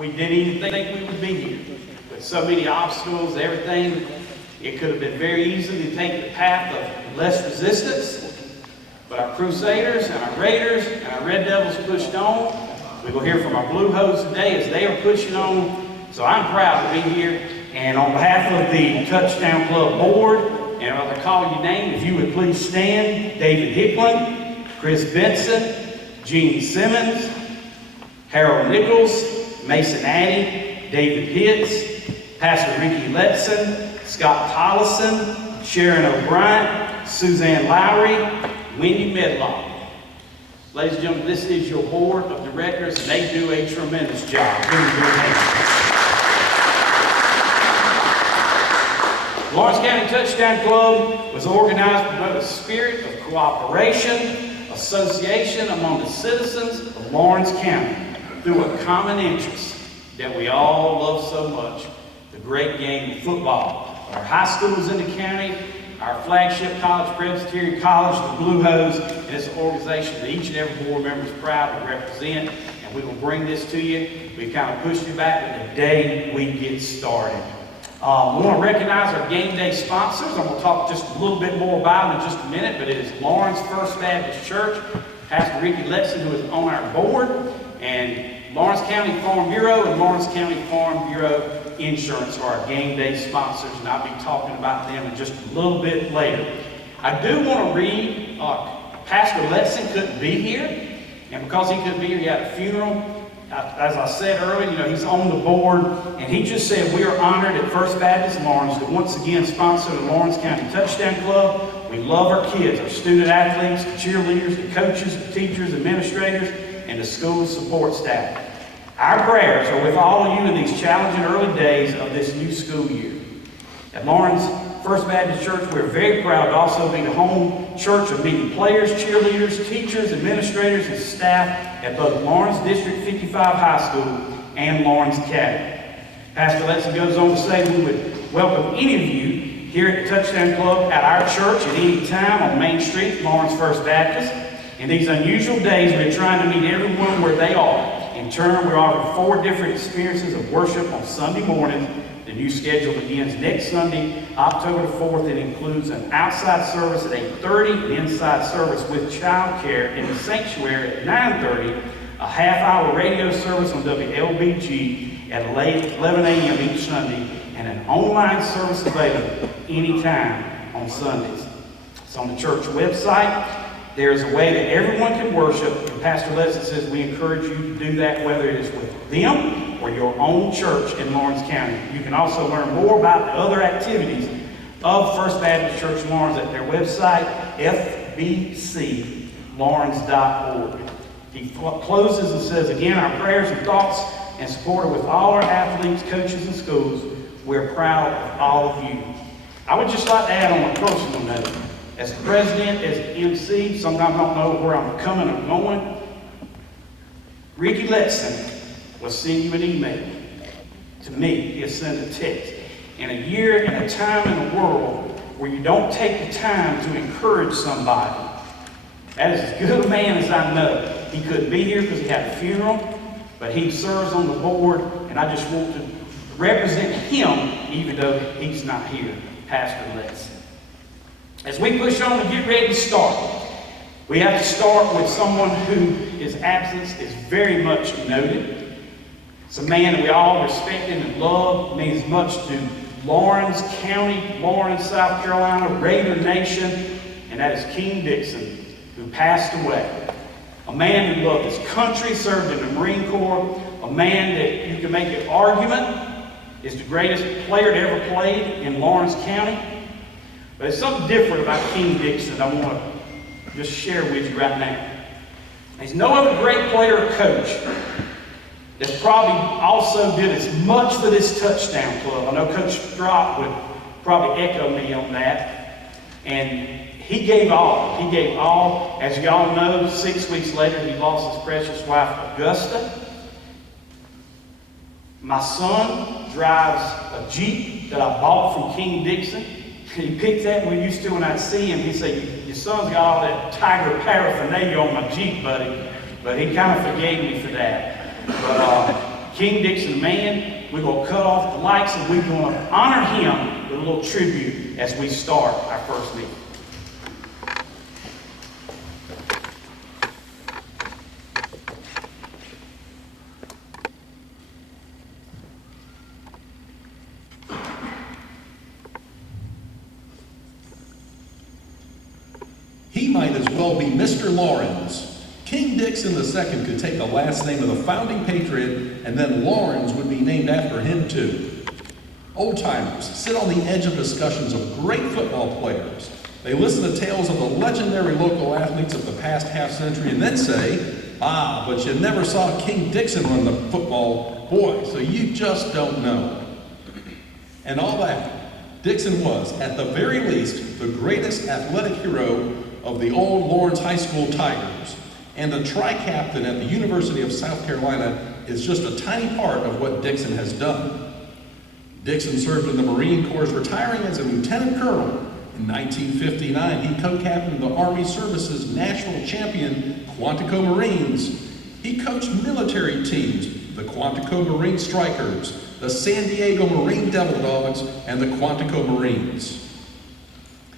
We didn't even think we would be here. With so many obstacles, everything, it could have been very easy to take the path of less resistance. But our Crusaders and our Raiders and our Red Devils pushed on. We will hear from our Blue Hose today as they are pushing on. So I'm proud to be here. And on behalf of the Touchdown Club board, and I'll call your name, if you would please stand. David Hickland, Chris Benson, Gene Simmons, Harold Nichols, Mason Addy, David Pitts, Pastor Ricky Letson, Scott Tollison, Sharon O'Brien, Suzanne Lowry, Wendy Medlock. Ladies and gentlemen, this is your board of directors, and they do a tremendous job. Give them your hand. Lawrence County Touchdown Club was organized to promote a spirit of cooperation, association among the citizens of Lawrence County through a common interest that we all love so much, the great game of football. Our high schools in the county, our flagship college, Presbyterian College, the Blue Hose, and it's an organization that each and every board member is proud to represent, and we will bring this to you. We kind of pushed you back to the day we get started. We want to recognize our game day sponsors. I'm going to talk just a little bit more about them in just a minute, but it is Lawrence First Baptist Church, Pastor Ricky Letson, who is on our board, and Lawrence County Farm Bureau and Lawrence County Farm Bureau Insurance are our game day sponsors, and I'll be talking about them in just a little bit later. I do want to read, Pastor Letson couldn't be here, and because he couldn't be here, he had a funeral. As I said earlier, he's on the board, and he just said we are honored at First Baptist Lawrence to once again sponsor the Lawrence County Touchdown Club. We love our kids, our student athletes, the cheerleaders, the coaches, the teachers, administrators, and the school support staff. Our prayers are with all of you in these challenging early days of this new school year. At Lawrence First Baptist Church, we're very proud to also be the home church of many players, cheerleaders, teachers, administrators, and staff at both Lawrence District 55 High School and Lawrence Academy. Pastor Letson goes on to say we would welcome any of you here at the Touchdown Club at our church at any time on Main Street, Lawrence First Baptist. In these unusual days, we're trying to meet everyone where they are. In turn, we're offering 4 different experiences of worship on Sunday morning. The new schedule begins next Sunday, October the 4th. It includes an outside service at 8:30, an inside service with child care in the sanctuary at 9:30, a half-hour radio service on WLBG at 11 a.m. each Sunday, and an online service available anytime on Sundays. It's on the church website. There's a way that everyone can worship, and Pastor Letson says we encourage you to do that, whether it is with them or your own church in Lawrence County. You can also learn more about the other activities of First Baptist Church Lawrence at their website, fbclawrence.org. He closes and says, again, our prayers and thoughts and support are with all our athletes, coaches, and schools. We're proud of all of you. I would just like to add on a personal note. As the president, as the MC, sometimes I don't know where I'm coming or going. Ricky Letson will send you an email. To me, he'll send a text. In a year and a time in the world where you don't take the time to encourage somebody, that is as good a man as I know. He couldn't be here because he had a funeral, but he serves on the board, and I just want to represent him even though he's not here, Pastor Letson. As we push on and get ready to start, we have to start with someone who his absence is very much noted. It's a man that we all respect and love, means much to Lawrence County, Lawrence, South Carolina, Raider Nation, and that is King Dixon, who passed away. A man who loved his country, served in the Marine Corps, a man that you can make an argument is the greatest player that ever played in Lawrence County. But there's something different about King Dixon I want to just share with you right now. There's no other great player or coach that's probably also did as much for this touchdown club. I know Coach Strott would probably echo me on that. And he gave all. He gave all. As y'all know, 6 weeks later, he lost his precious wife, Augusta. My son drives a Jeep that I bought from King Dixon. He picked that we used to when I'd see him. He'd say, your son's got all that Tiger paraphernalia on my Jeep, buddy. But he kind of forgave me for that. But King Dixon man. We're going to cut off the lights and we're going to honor him with a little tribute as we start our first meeting. He might as well be Mr. Lawrence. King Dixon II could take the last name of the founding patriot, and then Lawrence would be named after him too. Old-timers sit on the edge of discussions of great football players. They listen to tales of the legendary local athletes of the past half-century and then say, ah, but you never saw King Dixon run the football. Boy, so you just don't know. And all that, Dixon was, at the very least, the greatest athletic hero of the old Lawrence High School Tigers. And the tri-captain at the University of South Carolina is just a tiny part of what Dixon has done. Dixon served in the Marine Corps, retiring as a lieutenant colonel. In 1959, he co-captained the Army Service's national champion, Quantico Marines. He coached military teams, the Quantico Marine Strikers, the San Diego Marine Devil Dogs, and the Quantico Marines.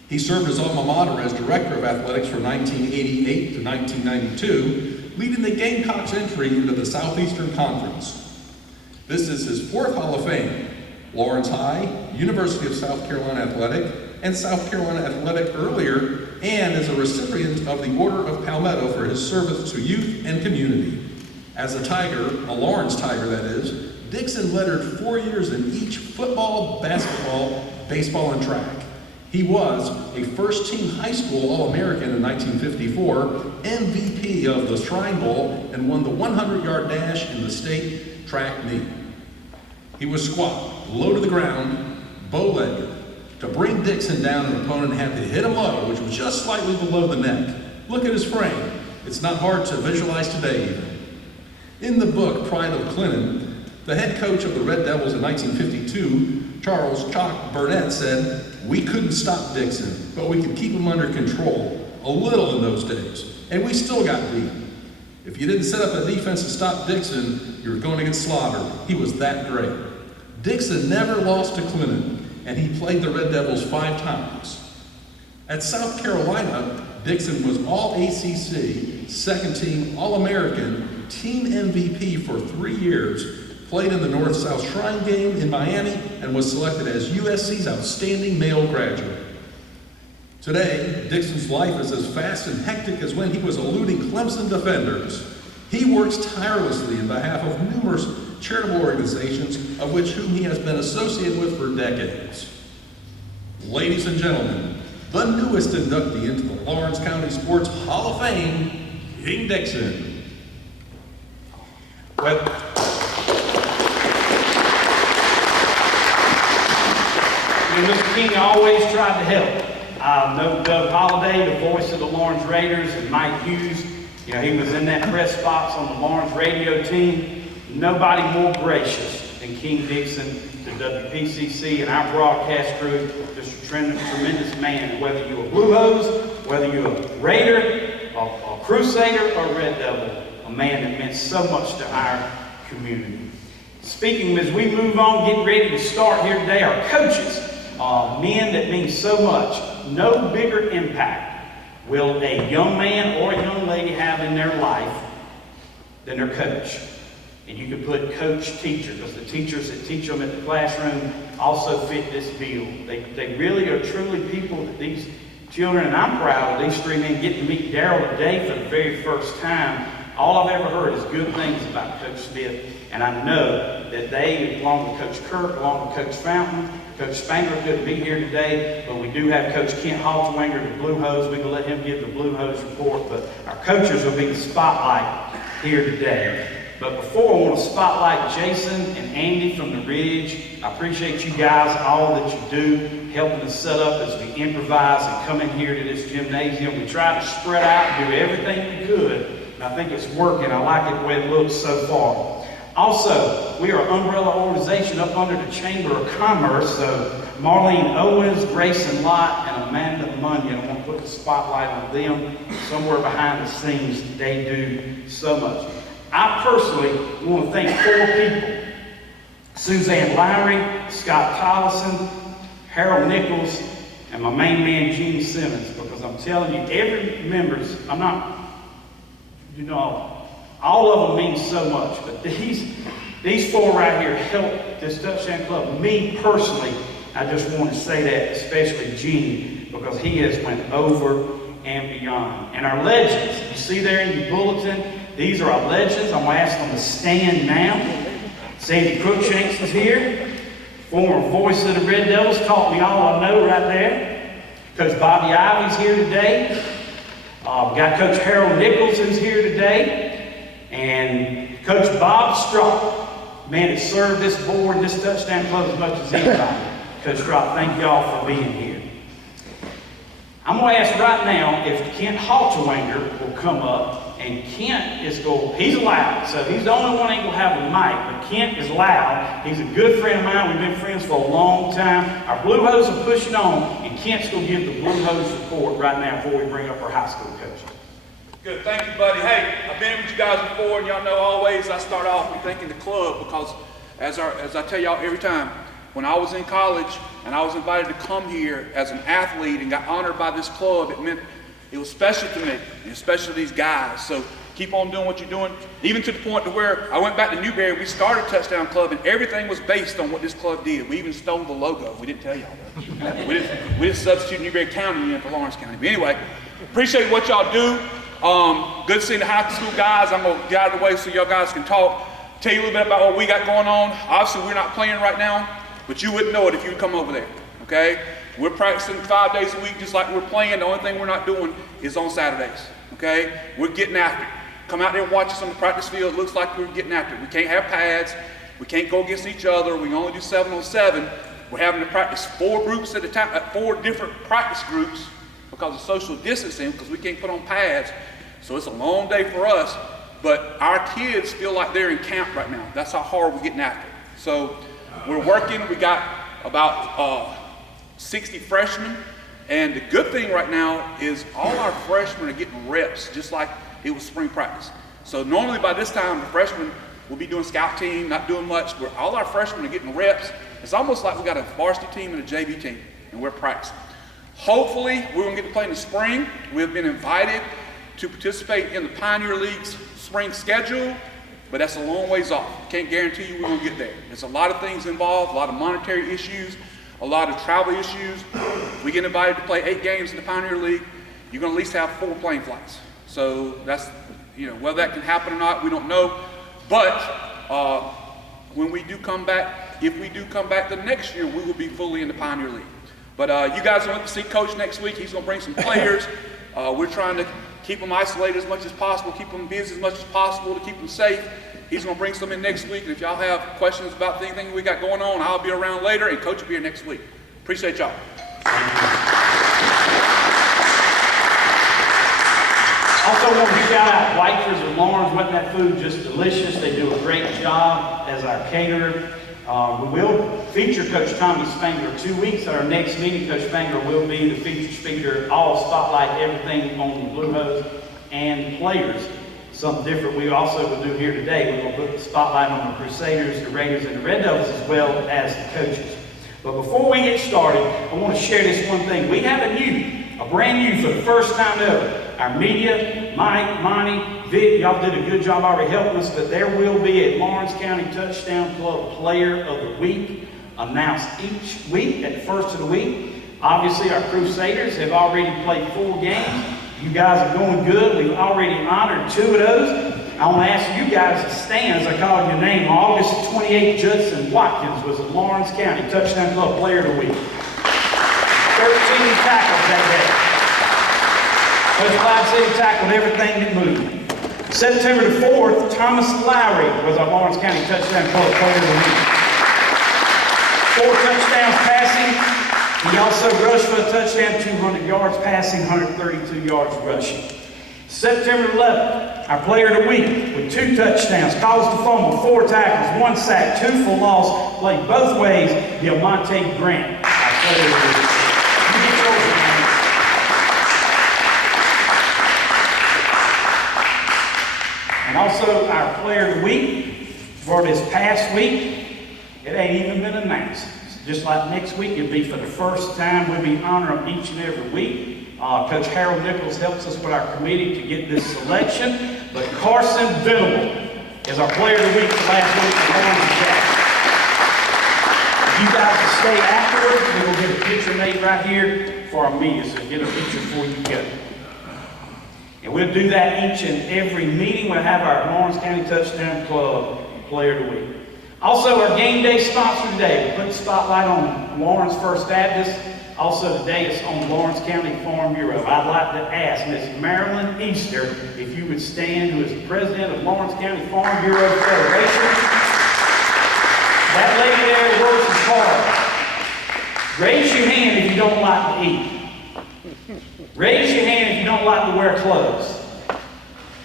He served his alma mater as director of athletics from 1988 to 1992, leading the Gamecocks' entry into the Southeastern Conference. This is his fourth Hall of Fame: Lawrence High, University of South Carolina Athletic, and South Carolina Athletic earlier, and is a recipient of the Order of Palmetto for his service to youth and community. As a Tiger, a Lawrence Tiger that is, Dixon lettered 4 years in each football, basketball, baseball, and track. He was a first-team high school All-American in 1954, MVP of the Shrine Bowl, and won the 100-yard dash in the state track meet. He was squat, low to the ground, bow-legged. To bring Dixon down, an opponent had to hit him low, which was just slightly below the neck. Look at his frame. It's not hard to visualize today, even. In the book, Pride of Clinton, the head coach of the Red Devils in 1952, Charles Chalk Burnett, said, "We couldn't stop Dixon, but we could keep him under control, a little in those days, and we still got beat. If you didn't set up a defense to stop Dixon, you were going to get slaughtered. He was that great." Dixon never lost to Clinton, and he played the Red Devils 5 times. At South Carolina, Dixon was All-ACC, second-team All-American, team MVP for 3 years, played in the North-South Shrine Game in Miami, and was selected as USC's Outstanding Male Graduate. Today, Dixon's life is as fast and hectic as when he was eluding Clemson defenders. He works tirelessly in behalf of numerous charitable organizations, of which whom he has been associated with for decades. Ladies and gentlemen, the newest inductee into the Lawrence County Sports Hall of Fame, King Dixon. Well, Mr. King always tried to help. Know Doug Holliday, the voice of the Lawrence Raiders, and Mike Hughes. You know, he was in that press box on the Lawrence radio team. Nobody more gracious than King Dixon to WPCC and our broadcast crew. Just a tremendous man, whether you're a Blue Hose, whether you're a Raider, a Crusader, or a Red Devil, a man that meant so much to our community. Speaking as we move on, getting ready to start here today, our coaches, men that mean so much. No bigger impact will a young man or a young lady have in their life than their coach. And you can put coach, teacher, because the teachers that teach them at the classroom also fit this bill. They really are truly people that these children, and I'm proud of these 3 men getting to meet Daryl today for the very first time. All I've ever heard is good things about Coach Smith, and I know that they, along with Coach Kirk, along with Coach Fountain, Coach Spangler couldn't be here today, but we do have Coach Kent Halterwanger, the Blue Hose. We can let him give the Blue Hose report, but our coaches will be the spotlight here today. But before, I want to spotlight Jason and Andy from the Ridge. I appreciate you guys, all that you do, helping us set up as we improvise and come in here to this gymnasium. We tried to spread out and do everything we could, and I think it's working. I like it the way it looks so far. Also, we are an umbrella organization up under the Chamber of Commerce, so Marlene Owens, Grayson Lott, and Amanda Munyon. I want to put the spotlight on them. Somewhere behind the scenes, they do so much. I personally want to thank 4 people: Suzanne Lowry, Scott Tollison, Harold Nichols, and my main man, Gene Simmons, because I'm telling you, every member's, I'm not, you know, all of them mean so much, but these 4 right here helped this Touchdown Club. Me personally, I just want to say that, especially Gene, because he has went over and beyond. And our legends, you see there in your bulletin, these are our legends. I'm going to ask them to stand now. Sandy Crookshanks is here. Former voice of the Red Devils, taught me all I know right there. Coach Bobby Ivy's here today. We got Coach Harold Nichols who's here today. And Coach Bob Straught, man, has served this board and this Touchdown Club as much as anybody. Coach Straught, thank y'all for being here. I'm going to ask right now if Kent Halterwanger will come up. And Kent is he's loud, so he's the only one ain't going to have a mic, but Kent is loud. He's a good friend of mine. We've been friends for a long time. Our Blue Hose are pushing on, and Kent's going to give the Blue Hose report right now before we bring up our high school coaches. Good, thank you, buddy. Hey, I've been with you guys before, and y'all know always I start off with thanking the club because, as I tell y'all every time, when I was in college and I was invited to come here as an athlete and got honored by this club, it was special to me, and especially these guys. So keep on doing what you're doing, even to the point to where I went back to Newberry. We started Touchdown Club, and everything was based on what this club did. We even stole the logo. We didn't tell y'all that. we didn't substitute Newberry County in for Lawrence County. But anyway, appreciate what y'all do. Good seeing the high school guys. I'm gonna get out of the way so y'all guys can talk. Tell you a little bit about what we got going on. Obviously, we're not playing right now, but you wouldn't know it if you'd come over there. Okay. We're practicing 5 days a week just like we're playing. The only thing we're not doing is on Saturdays, okay? We're getting after it. Come out there and watch us on the practice field. It looks like we're getting after it. We can't have pads. We can't go against each other. We can only do 7-on-7. We're having to practice 4 groups at a time, 4 different practice groups because of social distancing, because we can't put on pads. So it's a long day for us, but our kids feel like they're in camp right now. That's how hard we're getting after it. So we're working. We got about 60 freshmen, and the good thing right now is all our freshmen are getting reps just like it was spring practice. So normally by this time the freshmen will be doing scout team, not doing much, but all our freshmen are getting reps. It's almost like we got a varsity team and a JV team, and we're practicing. Hopefully we're going to get to play in the spring. We've been invited to participate in the Pioneer League's spring schedule, but that's a long ways off. Can't guarantee you we're going to get there. There's a lot of things involved, a lot of monetary issues, a lot of travel issues. We get invited to play 8 games in the Pioneer League. You're going to at least have 4 plane flights. So that's, whether that can happen or not, we don't know. But when we do come back, if we do come back the next year, we will be fully in the Pioneer League. But you guys will see Coach next week. He's going to bring some players. We're trying to keep them isolated as much as possible, keep them busy as much as possible to keep them safe. He's going to bring some in next week, and if y'all have questions about anything we got going on, I'll be around later, and Coach will be here next week. Appreciate y'all. Also want to shout out Whiteford's and Lawrence. Wasn't that food just delicious? They do a great job as our caterer. We will feature Coach Tommy Spangler 2 weeks at our next meeting. Coach Spangler will be the featured speaker, all spotlight everything on the Blue Hose and players. Something different we also will do here today. We're going to put the spotlight on the Crusaders, the Raiders, and the Red Devils as well as the coaches. But before we get started, I want to share this one thing. We have a brand new for the first time ever. Our media, Mike, Monty, Vic, y'all did a good job already helping us, but there will be a Lawrence County Touchdown Club Player of the Week announced each week at the first of the week. Obviously, our Crusaders have already played 4 games. You guys are going good. We've already honored 2 of those. I want to ask you guys to stand as I call your name. August 28th, Judson Watkins was the Lawrence County Touchdown Club Player of the Week. 13 tackles that day. Coach Clyde said he tackled everything that moved. September the 4th, Thomas Lowry was our Lawrence County Touchdown Club Player of the Week. 4 touchdowns passing. He also rushed for a touchdown, 200 yards passing, 132 yards rushing. September 11th, our player of the week with 2 touchdowns, caused a fumble, 4 tackles, 1 sack, 2 for loss, played both ways, Diamante Grant, our player of the week. You get yours, man. And also our Player of the Week for this past week, it ain't even been announced. Just like next week, it'll be for the first time. We'll be honoring them each and every week. Coach Harold Nichols helps us with our committee to get this selection. But Carson Venable is our Player of the Week for last week for Lawrence Jackson. If you guys will stay afterwards, we will get a picture made right here for our media, so get a picture before you go. And we'll do that each and every meeting. We'll have our Lawrence County Touchdown Club Player of the Week. Also, our game day sponsor today, we put the spotlight on Lawrence First Baptist. Also today, it's on Lawrence County Farm Bureau. I'd like to ask Miss Marilyn Easter if you would stand, who is the president of Lawrence County Farm Bureau Federation. That lady there works hard. Raise your hand if you don't like to eat. Raise your hand if you don't like to wear clothes.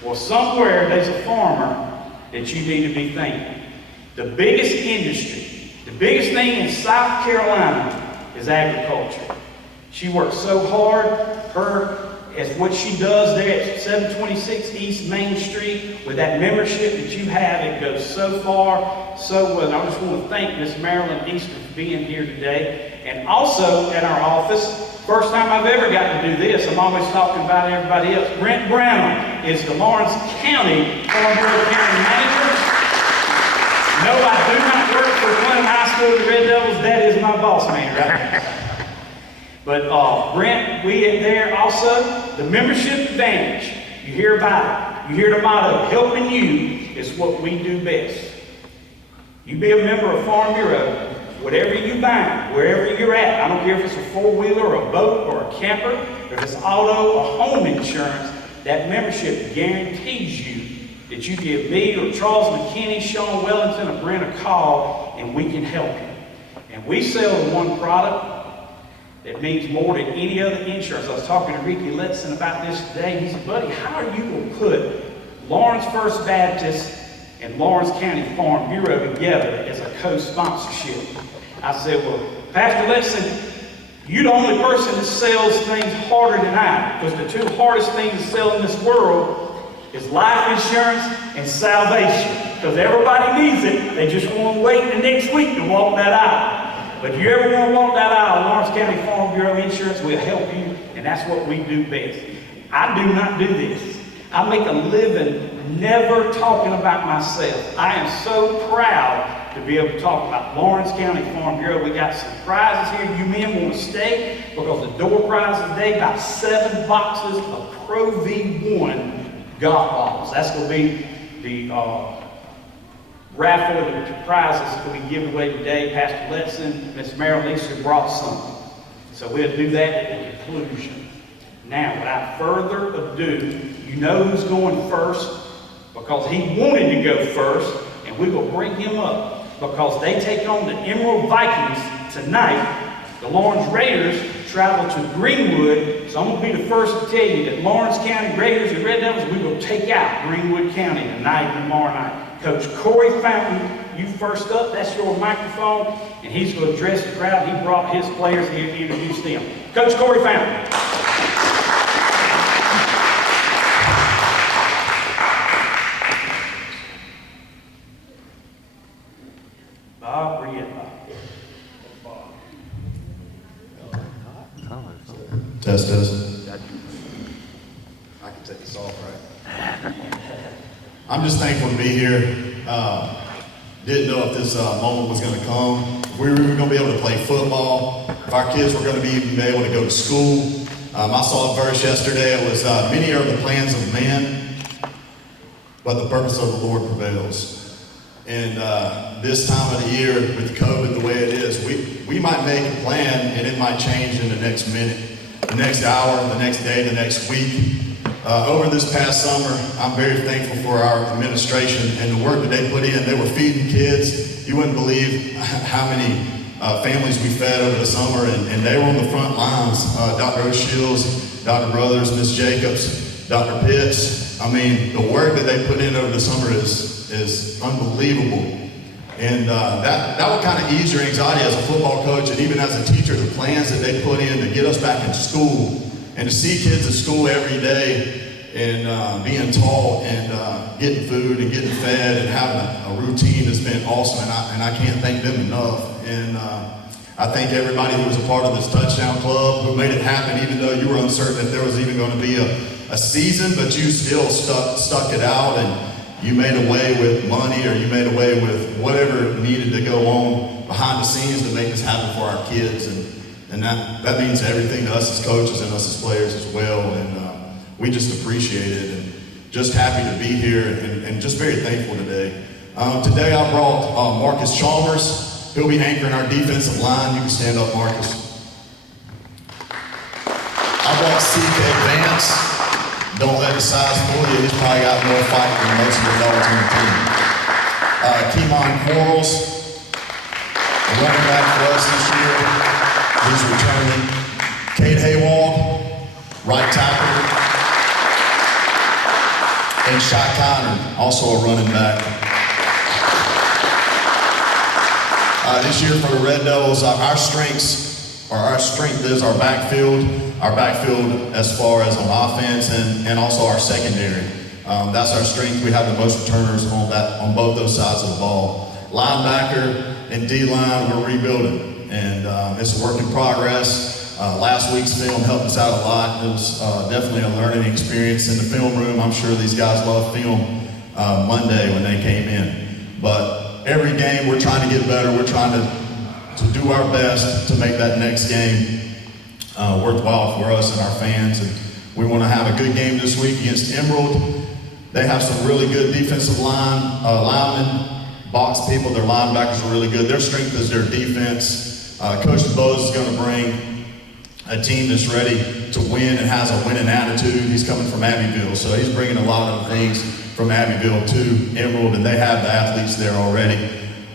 Well, somewhere there's a farmer that you need to be thinking. The biggest industry, the biggest thing in South Carolina is agriculture. She works so hard. As what she does there at 726 East Main Street with that membership that you have, it goes so far, so well. And I just want to thank Miss Marilyn Easter for being here today. And also at our office, first time I've ever gotten to do this, I'm always talking about everybody else. Brent Brown is the Lawrence County Farm Bureau County Manager. No, I do not work for Clinton High School, the Red Devils. That is my boss man right now. But Brent, we there also, the membership advantage. You hear about it. You hear the motto, helping you is what we do best. You be a member of Farm Bureau, whatever you buy, wherever you're at. I don't care if it's a four-wheeler or a boat or a camper, if it's auto or home insurance, that membership guarantees you that you give me or Charles McKinney, Sean Wellington, or Brent a call, and we can help you. And we sell one product that means more than any other insurance. I was talking to Ricky Letson about this today. He said, buddy, how are you going to put Lawrence First Baptist and Lawrence County Farm Bureau together as a co-sponsorship? I said, well, Pastor Letson, you're the only person that sells things harder than I, because the two hardest things to sell in this world is life insurance and salvation. Because everybody needs it. They just want to wait the next week to walk that aisle. But if you ever want to walk that aisle, Lawrence County Farm Bureau Insurance will help you, and that's what we do best. I do not do this. I make a living never talking about myself. I am so proud to be able to talk about Lawrence County Farm Bureau. We got some prizes here. You men want to stay because the door prize today got 7 boxes of Pro V1 golf balls. That's going to be the raffle of the prizes that we give away today. Pastor Letson, Miss Marilyn Easter brought some. So we'll do that at the conclusion. Now, without further ado, you know who's going first because he wanted to go first, and we will bring him up because they take on the Emerald Vikings tonight. The Lawrence Raiders travel to Greenwood, so I'm going to be the first to tell you that Lawrence County Raiders and Red Devils, we will take out Greenwood County tonight and tomorrow night. Coach Corey Fountain, you first up. That's your microphone, and he's going to address the crowd. He brought his players here to introduce them. Coach Corey Fountain. Bob, where you at, Bob? Test. I can take this off, right? I'm just thankful to be here. Didn't know if this moment was going to come. If we were going to be able to play football, if our kids were going to be able to go to school. I saw a verse yesterday. It was, many are the plans of man, but the purpose of the Lord prevails. And this time of the year, with COVID the way it is, we might make a plan and it might change in the next minute, the next hour, the next day, the next week. Over this past summer, I'm very thankful for our administration and the work that they put in. They were feeding kids. You wouldn't believe how many families we fed over the summer, and they were on the front lines. Dr. O'Shields, Dr. Brothers, Ms. Jacobs, Dr. Pitts. I mean, the work that they put in over the summer is unbelievable. And that will kind of ease your anxiety as a football coach and even as a teacher, the plans that they put in to get us back in school and to see kids at school every day and being taught and getting food and getting fed and having a routine has been awesome, and I can't thank them enough. And I thank everybody who was a part of this touchdown club, who made it happen, even though you were uncertain if there was even going to be a season, but you still stuck it out, and you made a way with money, or you made a way with whatever needed to go on behind the scenes to make this happen for our kids. And that means everything to us as coaches and us as players as well. And we just appreciate it, and just happy to be here, and just very thankful today. Today I brought Marcus Chalmers. He'll be anchoring our defensive line. You can stand up, Marcus. I brought C.K. Vance. Don't let the size fool you. He's probably got more fight than most of the dogs on the team. Keemon Quarles, a running back for us this year. He's returning. Cade Haywald, right tackle. And Shy Connor, also a running back. This year for the Red Devils, our strength is our backfield. Our backfield as far as on offense and also our secondary. That's our strength. We have the most returners on both those sides of the ball. Linebacker and D-line, we're rebuilding, and it's a work in progress. Last week's film helped us out a lot. It was definitely a learning experience in the film room. I'm sure these guys loved film Monday when they came in. But every game we're trying to get better. We're trying to do our best to make that next game worthwhile for us and our fans. And we want to have a good game this week against Emerald. They have some really good defensive linemen, box people. Their linebackers are really good. Their strength is their defense. Coach DeBose is going to bring a team that's ready to win and has a winning attitude. He's coming from Abbeville, so he's bringing a lot of things from Abbeville to Emerald, and they have the athletes there already.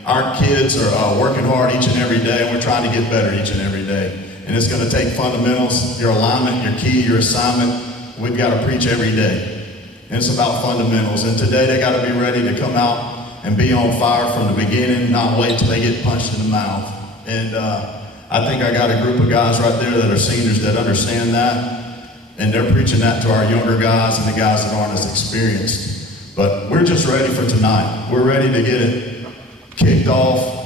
Our kids are working hard each and every day, and we're trying to get better each and every day. And it's going to take fundamentals, your alignment, your key, your assignment. We've got to preach every day. And it's about fundamentals. And today they got to be ready to come out and be on fire from the beginning, not wait till they get punched in the mouth. And I think I got a group of guys right there that are seniors that understand that. And they're preaching that to our younger guys and the guys that aren't as experienced. But we're just ready for tonight. We're ready to get it kicked off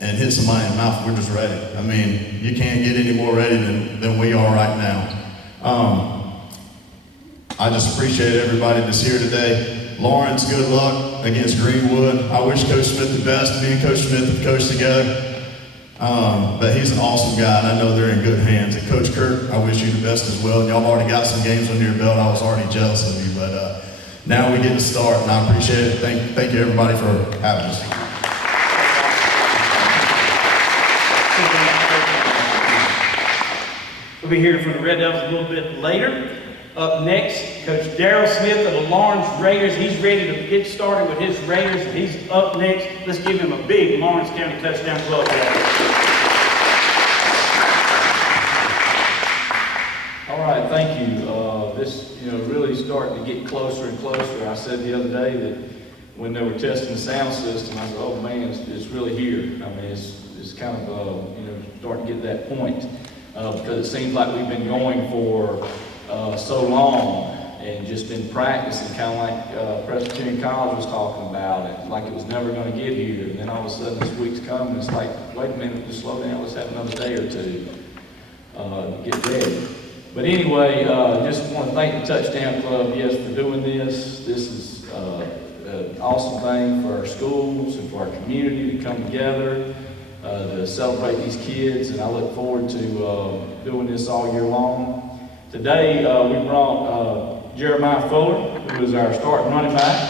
and hit somebody in the mouth. We're just ready. I mean, you can't get any more ready than we are right now. I just appreciate everybody that's here today. Lawrence, good luck against Greenwood. I wish Coach Smith the best. Me and Coach Smith have coached together. But he's an awesome guy, and I know they're in good hands. And Coach Kirk, I wish you the best as well. And y'all already got some games under your belt. I was already jealous of you, but now we get to start, and I appreciate it. Thank you, everybody, for having us. We'll be hearing from the Red Devils a little bit later. Up next, Coach Daryl Smith of the Lawrence Raiders. He's ready to get started with his Raiders, and he's up next. Let's give him a big Lawrence County Touchdown Club. All right, thank you. This, really starting to get closer and closer. I said the other day that when they were testing the sound system, I said, oh man, it's really here. I mean, it's kind of, starting to get to that point. Because it seems like we've been going for so long and just been practicing, kind of like Presbyterian College was talking about it, like it was never going to get here. And then all of a sudden this week's coming, it's like, wait a minute, just slow down, let's have another day or two to get ready. But anyway, just want to thank the Touchdown Club, yes, for doing this. This is an awesome thing for our schools and for our community to come together. To celebrate these kids, and I look forward to doing this all year long. Today, we brought Jeremiah Fuller, who is our starting running back.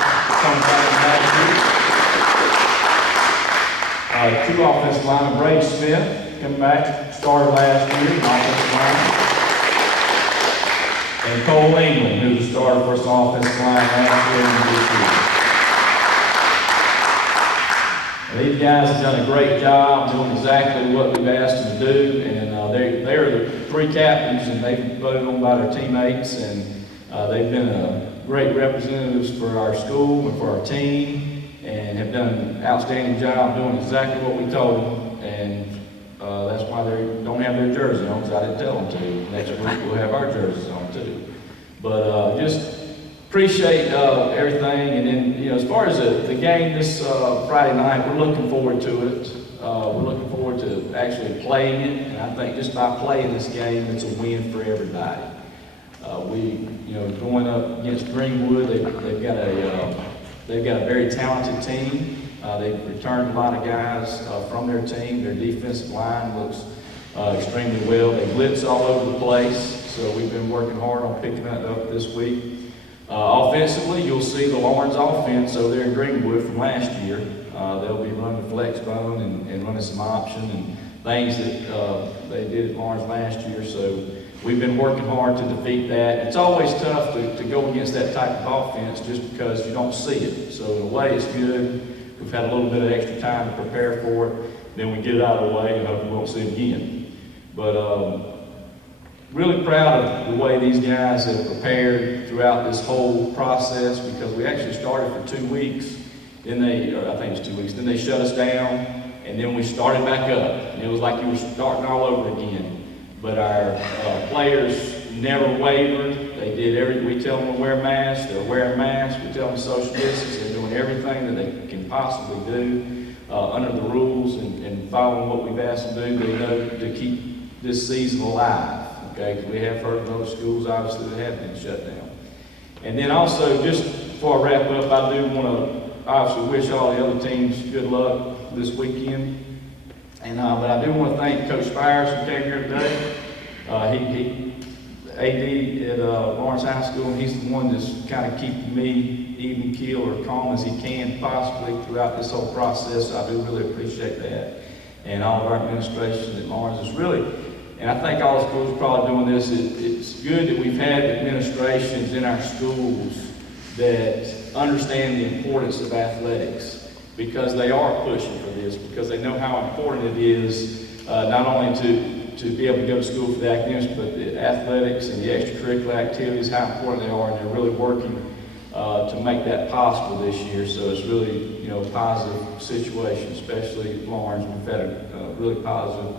Two offensive linemen, Brady Smith, coming back, started last year, offensive line. And Cole England, who started first offensive line last year and this year. These guys have done a great job doing exactly what we've asked them to do, and they're the three captains, and they've voted on by their teammates, and they've been great representatives for our school and for our team, and have done an outstanding job doing exactly what we told them, and why they don't have their jersey on, because I didn't tell them to. Next week we'll have our jerseys on too. But just appreciate everything. And then, you know, as far as the game this Friday night, we're looking forward to it. We're looking forward to actually playing it. And I think just by playing this game, it's a win for everybody. You know, going up against Greenwood, they've got a very talented team. They've returned a lot of guys from their team. Their defensive line looks extremely well. They blitz all over the place, so we've been working hard on picking that up this week. Offensively, you'll see the Lawrence offense over there in Greenwood from last year. They'll be running flex bone and running some option and things that they did at Lawrence last year. So we've been working hard to defeat that. It's always tough to go against that type of offense just because you don't see it. So in a way, it's good. We've had a little bit of extra time to prepare for it. Then we get it out of the way and hope we won't see it again. But really proud of the way these guys have prepared throughout this whole process, because we actually started for 2 weeks. Then I think it was 2 weeks. Then they shut us down, and then we started back up. And it was like you were starting all over again. But our players never wavered. They did everything. We tell them to wear masks. They're wearing masks. We tell them to social distance. They're doing everything that they can possibly do under the rules and following what we've asked them to do. They know to keep this season alive. Okay, because we have heard of other schools, obviously, that have been shut down. And then also, just before I wrap up, I do want to obviously wish all the other teams good luck this weekend. And but I do want to thank Coach Spires who came here today. He AD at Lawrence High School, and he's the one that's kind of keeping me even keel or calm as he can possibly throughout this whole process. So I do really appreciate that. And all of our administration at Lawrence is really, and I think all the schools are probably doing this. It's good that we've had administrations in our schools that understand the importance of athletics, because they are pushing for this, because they know how important it is not only to be able to go to school for the academics, but the athletics and the extracurricular activities, how important they are, and they're really working to make that possible this year. So it's really, you know, a positive situation, especially at Lawrence. We've had a really positive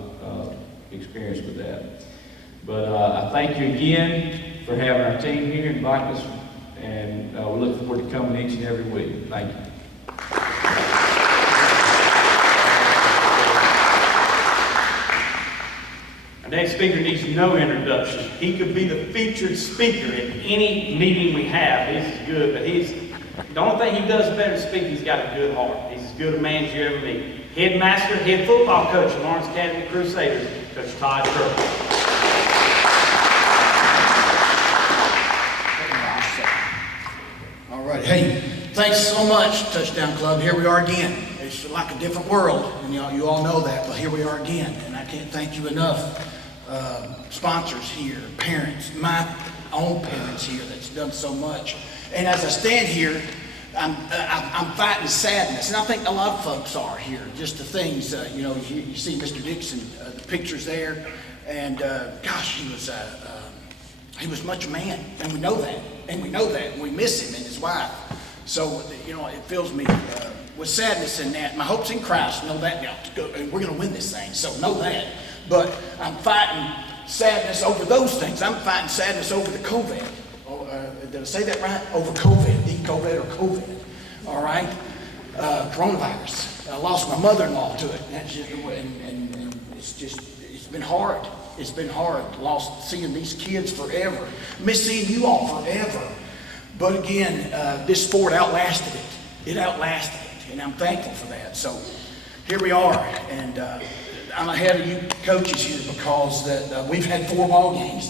experience with that. But I thank you again for having our team here, inviting us, and we look forward to coming each and every week. Thank you. Our next speaker needs no introduction. He could be the featured speaker at any meeting we have. He's good, but the only thing he does better than speak, he's got a good heart. He's as good a man as you ever meet. Headmaster, head football coach at Lawrence Academy Crusaders, Coach Todd Kirk. All right, hey, thanks so much, Touchdown Club. Here we are again. It's like a different world, and you all know that, but here we are again, and I can't thank you enough. Sponsors here, parents, my own parents here that's done so much. And as I stand here, I'm fighting sadness, and I think a lot of folks are here. Just the things, you see Mr. Dixon, the pictures there, and gosh, he was much a man, and we know that, and we miss him and his wife. So, it fills me with sadness in that. My hope's in Christ, know that now. We're going to win this thing, so know that. But I'm fighting sadness over those things. I'm fighting sadness over the COVID. Did I say that right? Over COVID, COVID or COVID, all right? Coronavirus. I lost my mother-in-law to it, and it's been hard. It's been hard. Lost seeing these kids forever. Miss seeing you all forever. But again, this sport outlasted it. It outlasted it, and I'm thankful for that. So here we are, and I'm ahead of you coaches here because we've had 4 ball games.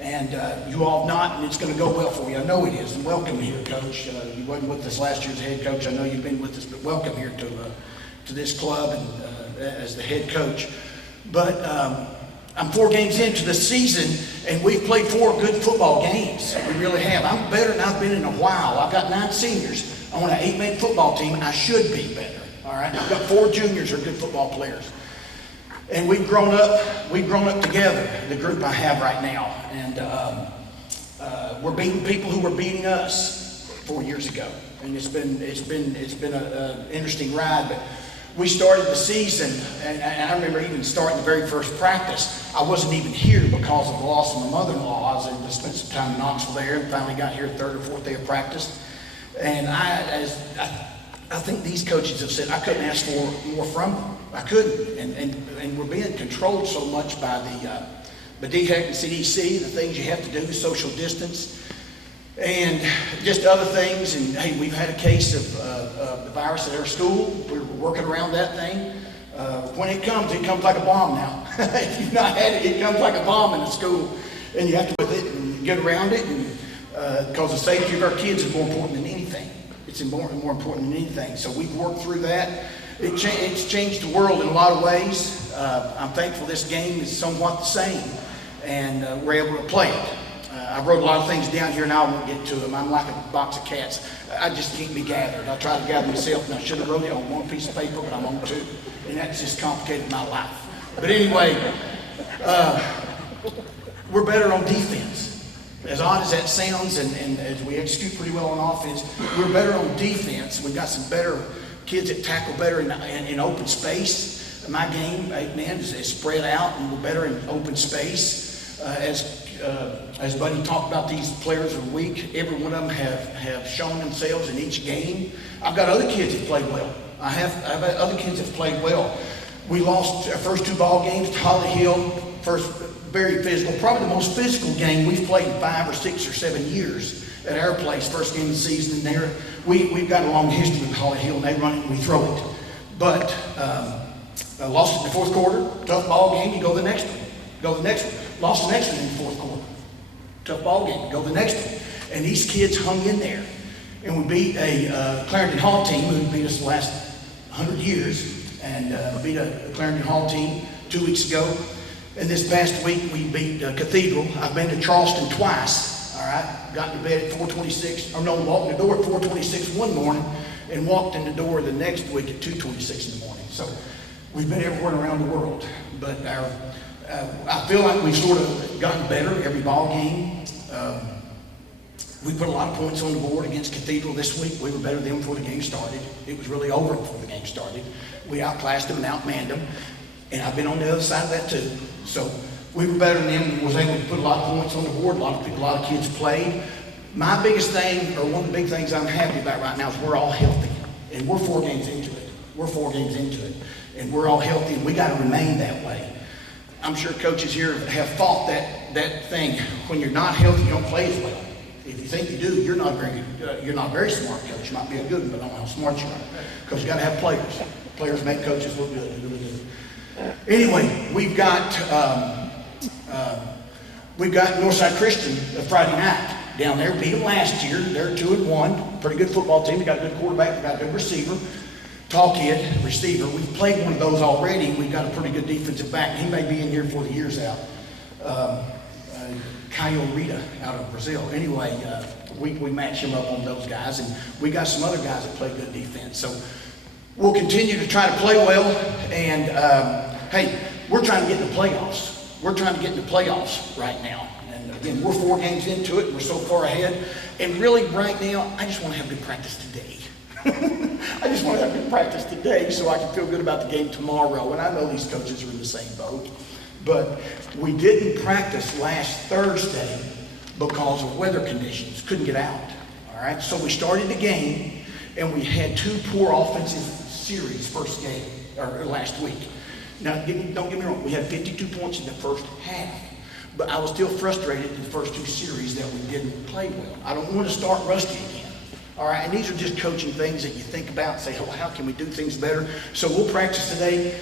And you all have not, and it's going to go well for you. I know it is. And welcome here, Coach. You wasn't with us last year as head coach. I know you've been with us, but welcome here to this club and as the head coach. But I'm 4 games into the season, and we've played 4 good football games. We really have. I'm better than I've been in a while. I've got 9 seniors on an 8-man football team. I should be better. All right. I've got 4 juniors who are good football players. And we've grown up together, the group I have right now. And we're beating people who were beating us 4 years ago. And it's been an interesting ride. But we started the season, and I remember even starting the very first practice. I wasn't even here because of the loss of my mother-in-law. I was able to spend some time in Knoxville there, and finally got here third or fourth day of practice. And I think these coaches have said I couldn't ask for more from them. I couldn't, and we're being controlled so much by the DHEC and CDC, the things you have to do, social distance, and just other things. And hey, we've had a case of the virus at our school. We're working around that thing. When it comes like a bomb now. If you've not had it, it comes like a bomb in the school, and you have to with it and get around it. And because the safety of our kids is more important than anything. It's more important than anything. So we've worked through that. It's changed the world in a lot of ways. I'm thankful this game is somewhat the same, and we're able to play it. I wrote a lot of things down here, and I won't get to them. I'm like a box of cats. I just can't be gathered. I try to gather myself, and I should have wrote it on one piece of paper, but I'm on two, and that's just complicated my life. But anyway, we're better on defense. As odd as that sounds, and as we execute pretty well on offense, we're better on defense. We've got some better kids that tackle better in open space. My game, man, is spread out, and we're better in open space. As Buddy talked about, these players are weak. Every one of them have shown themselves in each game. I've got other kids that play well. I've had other kids that played well. We lost our first two ball games to Holly Hill. First, very physical, probably the most physical game we've played in 5 or 6 or 7 years at our place. First game of the season, and there we've got a long history with Holly Hill, and they run it and we throw it. But I lost it in the fourth quarter. Tough ball game. You go the next one. Go the next one. Lost the next one in the fourth quarter. Tough ball game. Go the next one. And these kids hung in there, and we beat a Clarendon Hall team who beat us the last 100 years, and beat a Clarendon Hall team 2 weeks ago. And this past week we beat Cathedral. I've been to Charleston twice. All right, got to bed at 4:26. Or no, walked in the door at 4:26 one morning, and walked in the door the next week at 2:26 in the morning. So we've been everywhere around the world. But I feel like we've sort of gotten better every ball game. We put a lot of points on the board against Cathedral this week. We were better than them before the game started. It was really over before the game started. We outclassed them and outmanned them. And I've been on the other side of that too. So we were better than them and was able to put a lot of points on the board. A lot of kids played. My biggest thing, or one of the big things I'm happy about right now, is we're all healthy. And we're 4 games into it. We're 4 games into it. And we're all healthy, and we got to remain that way. I'm sure coaches here have fought that thing. When you're not healthy, you don't play as well. If you think you do, you're not very smart coach. You might be a good one, but I don't know how smart you are. Because you got to have players. Players make coaches look good. Really good. Anyway, we've got Northside Christian Friday night down there. Beat them last year. They're 2-1. Pretty good football team. They got a good quarterback. They got a good receiver. Tall kid, receiver. We've played one of those already. We've got a pretty good defensive back. He may be in here before the year's out. Caio Rita out of Brazil. Anyway, we match him up on those guys, and we got some other guys that play good defense. So we'll continue to try to play well, and hey, we're trying to get in the playoffs. We're trying to get in the playoffs right now. And again, we're 4 games into it. We're so far ahead. And really, right now, I just want to have good practice today. I just want to have good practice today so I can feel good about the game tomorrow. And I know these coaches are in the same boat. But we didn't practice last Thursday because of weather conditions. Couldn't get out. All right. So we started the game, and we had 2 poor offensive series first game, or last week. Now, don't get me wrong. We had 52 points in the first half. But I was still frustrated in the first 2 series that we didn't play well. I don't want to start rusty again. All right, and these are just coaching things that you think about and say, oh, how can we do things better? So we'll practice today,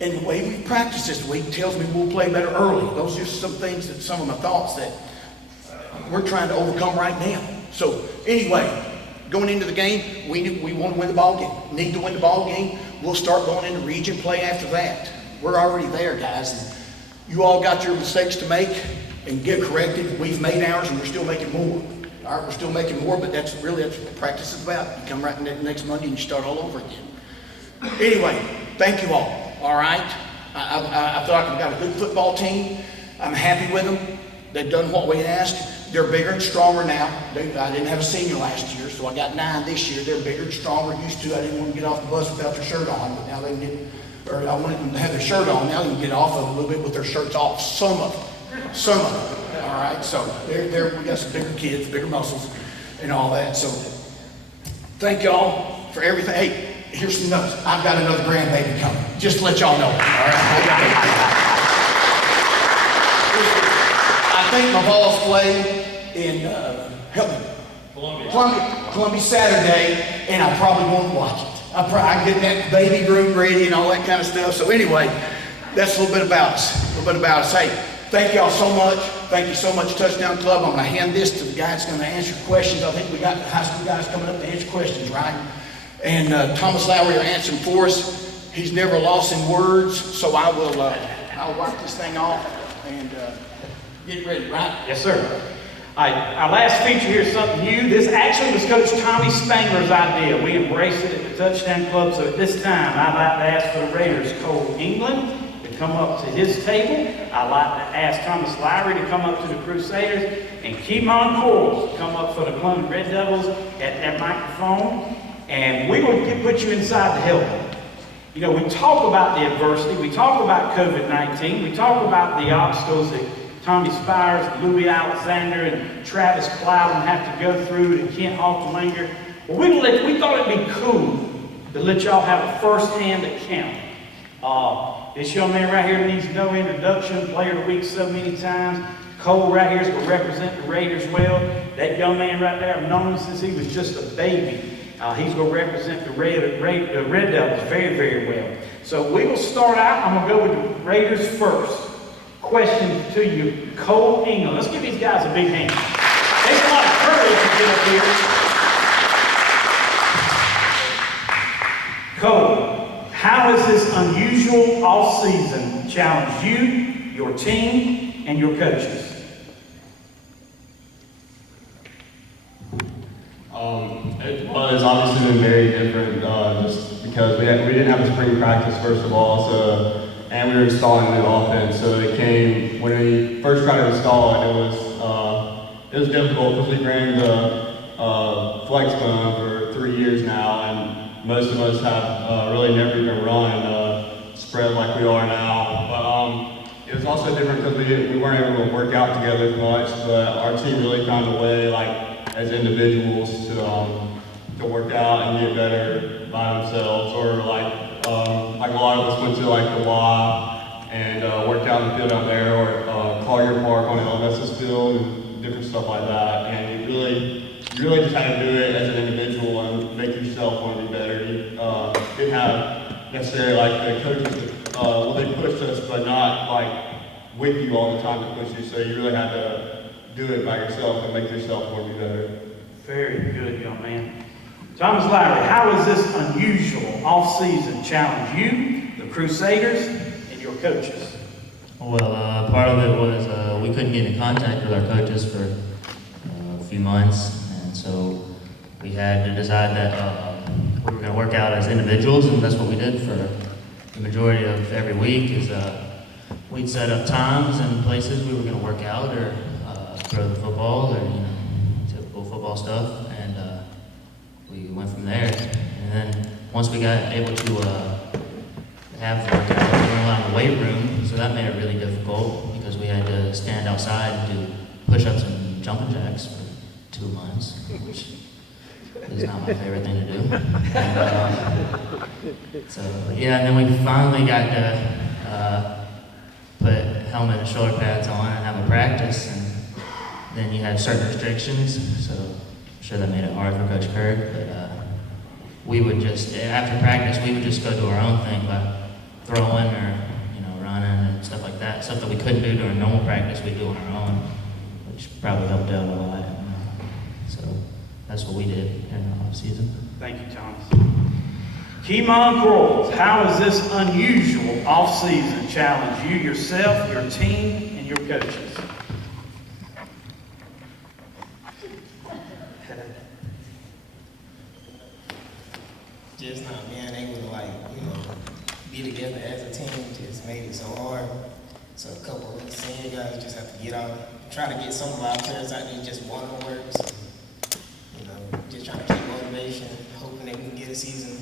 and the way we practice this week tells me we'll play better early. Those are some things that some of my thoughts that we're trying to overcome right now. So anyway, going into the game, we want to win the ball game. Need to win the ball game. We'll start going into region play after that. We're already there, guys. And you all got your mistakes to make and get corrected. We've made ours, and we're still making more. All right, we're still making more, but that's what practice is about. You come right next Monday and you start all over again. Anyway, thank you all right? I feel like I've got a good football team. I'm happy with them. They've done what we asked. They're bigger and stronger now. I didn't have a senior last year, so I got 9 this year. They're bigger and stronger. Used to, I didn't want to get off the bus without their shirt on, but now they can get, or I wanted them to have their shirt on. Now they can get off of it a little bit with their shirts off. Some of them. All right, so we got some bigger kids, bigger muscles, and all that. So thank y'all for everything. Hey, here's some notes. I've got another grandbaby coming. Just to let y'all know. All right. I think my balls play in help me. Columbia Saturday, and I probably won't watch it. I get that baby room ready and all that kind of stuff. So anyway, that's a little bit about us. Hey, thank y'all so much. Thank you so much, Touchdown Club. I'm going to hand this to the guy that's going to answer questions. I think we got the high school guys coming up to answer questions, right? And Thomas Lowry are answering for us. He's never lost in words, so I'll wipe this thing off and get ready, right? Yes, sir. All right, our last feature here is something new. This actually was Coach Tommy Spangler's idea. We embraced it at the Touchdown Club, so at this time, I'd like to ask for the Raiders, Cole England, to come up to his table. I'd like to ask Thomas Lowry to come up to the Crusaders, and Keemon Corals to come up for the Columbia Red Devils at that microphone, and we will put you inside to help them. You know, we talk about the adversity, we talk about COVID-19, we talk about the obstacles that Tommy Spires, Louis Alexander, and Travis Plowden have to go through, and Kent Altowanger. Well, we thought it'd be cool to let y'all have a first-hand account. This young man right here needs no introduction, player of the week so many times. Cole right here is going to represent the Raiders well. That young man right there, I've known him since he was just a baby. He's going to represent the Red Devils very, very well. So we will start out. I'm going to go with the Raiders first. Question to you, Cole England. Let's give these guys a big hand. Takes a lot of courage to get up here. Cole, how has this unusual off-season challenged you, your team, and your coaches? It's obviously been very different just because we didn't have a spring practice first of all, and we were installing a new offense. So it came when we first tried to install it. It was difficult because we ran the flex bone for 3 years now, and most of us have really never even run spread like we are now. But it was also different because we weren't able to work out together as much. But our team really found a way, like as individuals, to work out and get better by themselves, or like a lot of us went to like the Y and worked out in the field out there, or Collier Park on LMS's field, and different stuff like that. And you really just had to do it as an individual and make yourself want to be better. You didn't have necessarily like the coaches, they pushed us, but not like with you all the time to push you. So you really had to do it by yourself and make yourself want to be better. Very good, young man. Thomas Lowry, how has this unusual off-season challenged you, the Crusaders, and your coaches? Well, part of it was we couldn't get in contact with our coaches for a few months, and so we had to decide that we were going to work out as individuals, and that's what we did for the majority of every week. Is we'd set up times and places we were going to work out, or throw the football, or typical football stuff. We went from there, and then once we got able to have workout, we were allowed in the weight room, so that made it really difficult because we had to stand outside and do push-ups and jumping jacks for 2 months, which is not my favorite thing to do. And then we finally got to put helmet and shoulder pads on and have a practice, and then you had certain restrictions, so I'm sure that made it hard for Coach Kirk, but we would just, after practice, we would just go do our own thing by throwing or, running and stuff like that. Stuff that we couldn't do during normal practice, we'd do on our own, which probably helped out a lot. So that's what we did in the off season. Thank you, Thomas. Keemon Corals, how has this unusual off-season challenged you, yourself, your team, and your coaches? Just not being able to be together as a team just made it so hard. So a couple of the senior guys just have to get out try to get some of our players out there just wanting to work. So, you know, just trying to keep motivation, hoping that we can get a season.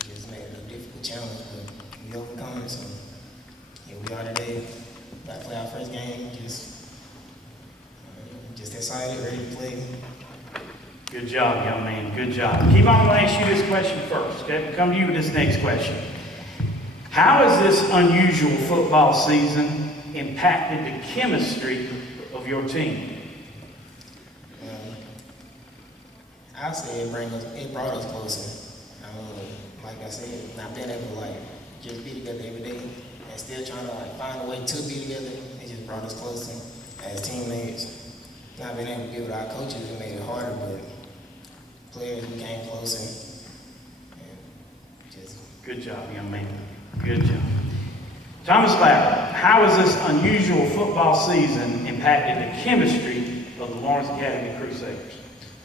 It just made it a difficult challenge, but we overcome it. So here we are today. About to play our first game. Just excited, ready to play. Good job, young man. Good job. Keep on, I'm going to ask you this question first. Okay, we'll come to you with this next question. How has this unusual football season impacted the chemistry of your team? I say it brought us closer. Like I said, not being able to just be together every day and still trying to find a way to be together. It just brought us closer as teammates. Not being able to be with our coaches, it made it harder, but players became closer. Good job, young man. Good job. Thomas Lowry, how has this unusual football season impacted the chemistry of the Lawrence Academy Crusaders?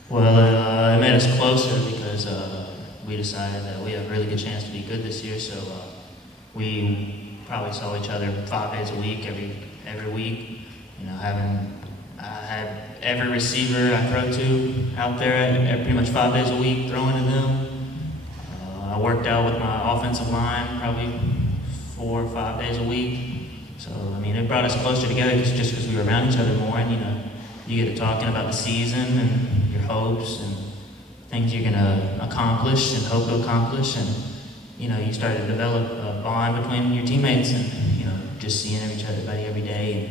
Well, it made us closer because we decided that we have a really good chance to be good this year. So we probably saw each other 5 days a week, every week. You know, I had every receiver I throw to out there pretty much 5 days a week throwing to them. I worked out with my offensive line probably 4 or 5 days a week. So, I mean, it brought us closer together just because we were around each other more. And, you know, you get to talking about the season and your hopes and things you're going to accomplish and hope to accomplish. And, you know, you start to develop a bond between your teammates and, you know, just seeing each other every day and,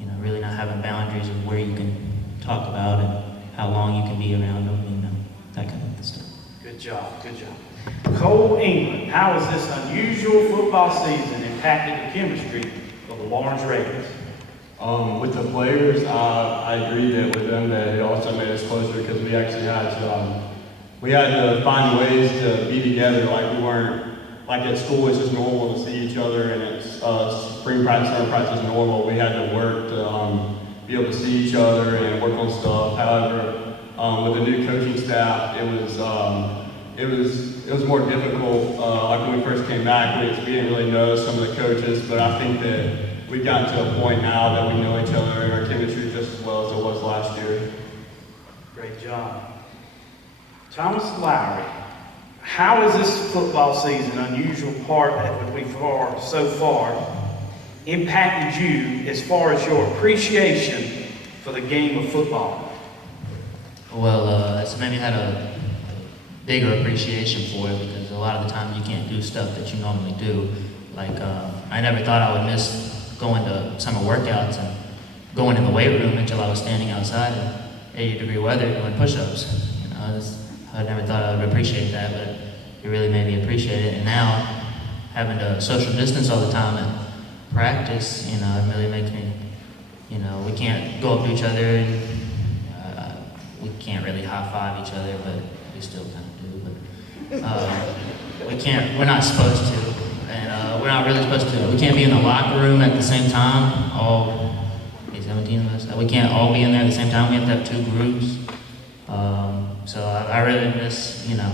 you know, really not having boundaries of where you can talk about and how long you can be around them, you know, that kind of stuff. Good job, good job. Cole England, how has this unusual football season impacted the chemistry of the Lawrence Raiders? With the players, I agree that with them that it also made us closer because we actually had to find ways to be together. Like we weren't, like at school it's just normal to see each other and it's spring practice, summer practice is normal. We had to work to be able to see each other and work on stuff. However, with the new coaching staff, it was more difficult. Like when we first came back, we didn't really know some of the coaches, but I think that we've gotten to a point now that we know each other and our chemistry just as well as it was last year. Great job. Thomas Lowry, how has this football season, unusual part that we've so far, impacted you as far as your appreciation for the game of football? Well, it's made me had a bigger appreciation for it because a lot of the time you can't do stuff that you normally do. Like, I never thought I would miss going to summer workouts and going in the weight room until I was standing outside in 80-degree weather doing push-ups. You know, I never thought I would appreciate that, but it really made me appreciate it. And now, having to social distance all the time and practice, you know, it really makes me, you know, we can't go up to each other and we can't really high-five each other, but we still kind of do. We're not supposed to. And we're not really supposed to. We can't be in the locker room at the same time, all 17 of us. We can't all be in there at the same time. We have to have 2 groups. So I really miss, you know,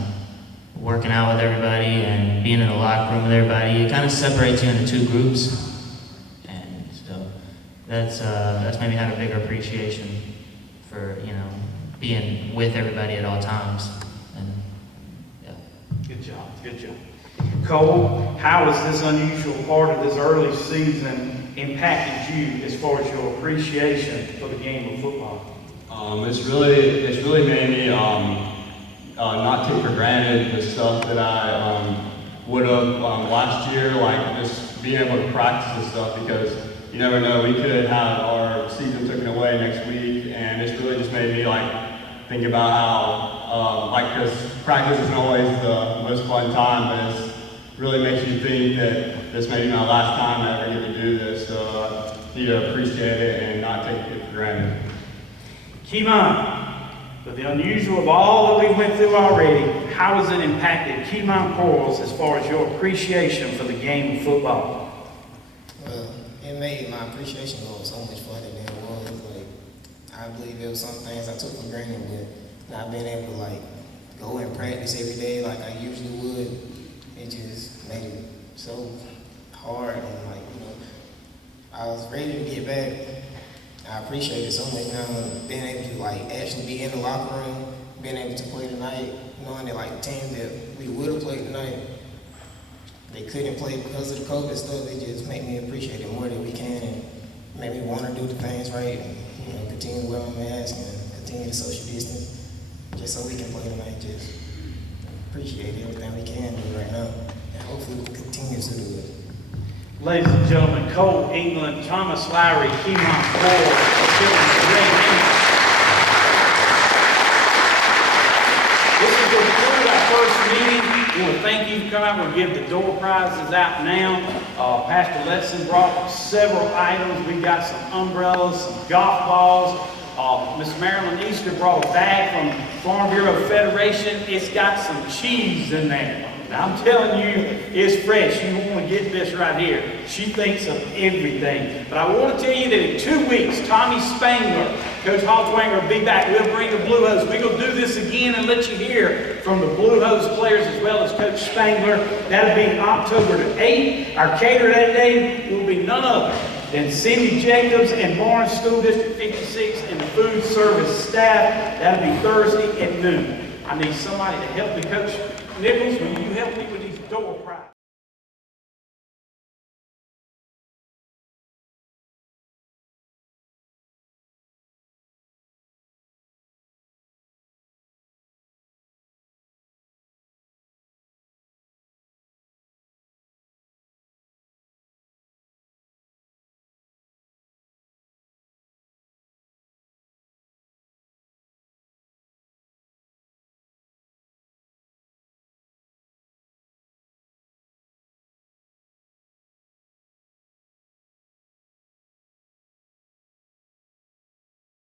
working out with everybody and being in the locker room with everybody. It kind of separates you into 2 groups. And so that's made me have a bigger appreciation for, you know, being with everybody at all times. And yeah. Good job, good job. Cole, how has this unusual part of this early season impacted you as far as your appreciation for the game of football? It's really made me not take for granted the stuff that I would have last year, like just being able to practice and stuff, because you never know, we could have our season taken away next week, and it's really just made me think about how, because practice isn't always the most fun time, but it really makes you think that this may be my last time I ever get to do this, so I need to appreciate it and not take it for granted. Keymont, with the unusual of all that we went through already, how has it impacted Keymont Corals as far as your appreciation for the game of football? Well, it made my appreciation go so much further than it was. I believe there was some things I took for granted, but not being able to go and practice every day like I usually would, it just made it so hard. And I was ready to get back, I appreciate it so much now, being able to like actually be in the locker room, being able to play tonight, knowing that like the team that we would have played tonight, they couldn't play because of the COVID stuff. It just make me appreciate it more that we can and make me want to do the things right and, you know, continue to wear my mask and continue to social distance just so we can play tonight. Just appreciate everything we can do right now and hopefully we'll continue to do it. Ladies and gentlemen, Cole England, Thomas Lowry, Keemon Ford, this is the conclude our first meeting. We want to thank you for coming out. We'll give the door prizes out now. Pastor Letson brought several items. We got some umbrellas, some golf balls. Miss Marilyn Easter brought a bag from Farm Bureau Federation. It's got some cheese in there. Now, I'm telling you, it's fresh. You want to get this right here. She thinks of everything. But I want to tell you that in 2 weeks, Tommy Spangler, Coach Halltwanger will be back. We'll bring the Blue Hose. We're going to do this again and let you hear from the Blue Hose players as well as Coach Spangler. That'll be October the 8th. Our caterer that day will be none other than Cindy Jacobs and Lawrence School District 56 and the food service staff. That'll be Thursday at noon. I need somebody to help me, Coach Nichols. Will you help me with these door prizes?